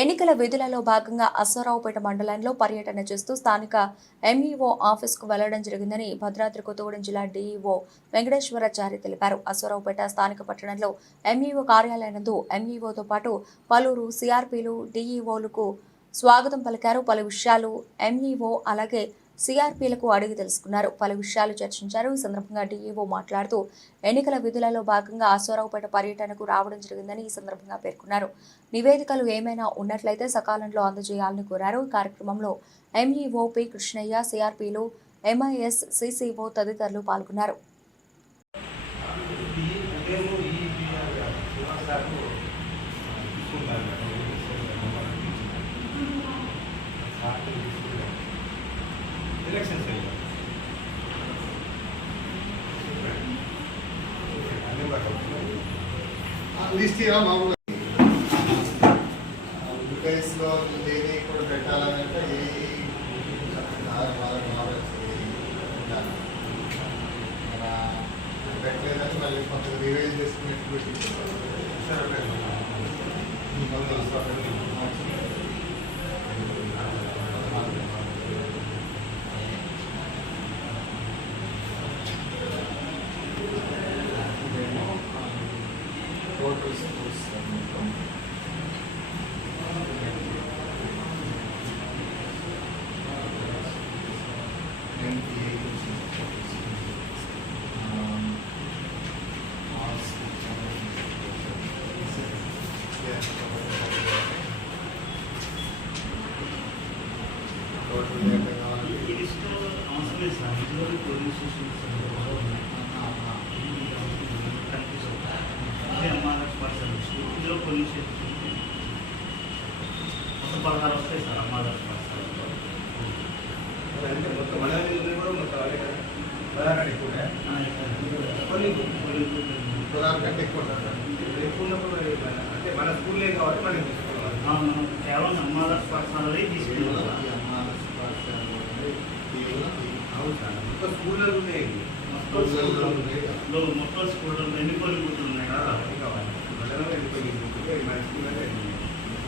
ఎన్నికల విధులలో భాగంగా అశ్వారావుపేట మండలంలో పర్యటన చేస్తూ స్థానిక ఎంఈఓ ఆఫీసుకు వెళ్లడం జరిగిందని భద్రాద్రి కొత్తగూడెం జిల్లా డీఈఓ వెంకటేశ్వరాచారి తెలిపారు. అశ్వారావుపేట స్థానిక పట్టణంలో ఎంఈఓ కార్యాలయానందు ఎంఈఓతో పాటు పలువురు సిఆర్పీలు డీఈఓలకు స్వాగతం పలికారు. పలు విషయాలు ఎంఈఓ అలాగే సిఆర్పీలకు అడిగి తెలుసుకున్నారు. పలు విషయాలు చర్చించారు. ఈ సందర్భంగా డీఈఓ మాట్లాడుతూ ఎన్నికల విధులలో భాగంగా అశ్వారావుపేట పర్యటనకు రావడం జరిగిందని ఈ సందర్భంగా పేర్కొన్నారు. నివేదికలు ఏమైనా ఉన్నట్లయితే సకాలంలో అందజేయాలని కోరారు. ఈ కార్యక్రమంలో ఎంఈఓ పి కృష్ణయ్య, సిఆర్పీలు, ఎంఐఎస్, సిసిఓ తదితరులు పాల్గొన్నారు. లో లేని కూడా పెట్టాలంటే పెట్టలేదని మళ్ళీ కొంచెం రివైజ్ చేసుకుని టోటల్ స్కూల్స్ పదహారు వస్తాయి సార్ అమ్మాదాస్ అంటే మన స్కూల్లే కాబట్టి మనం తీసుకోవాలి. మనం కేవలం అమ్మాదాస్ పాఠశాలే తీసుకెళ్ళాలి. అవును సార్, మొత్తం స్కూల్లో ఉన్నాయి, మొత్తం స్కూల్లో ఎన్ని పనులు ఉన్నాయి కదా కావాలి. మన స్కూల్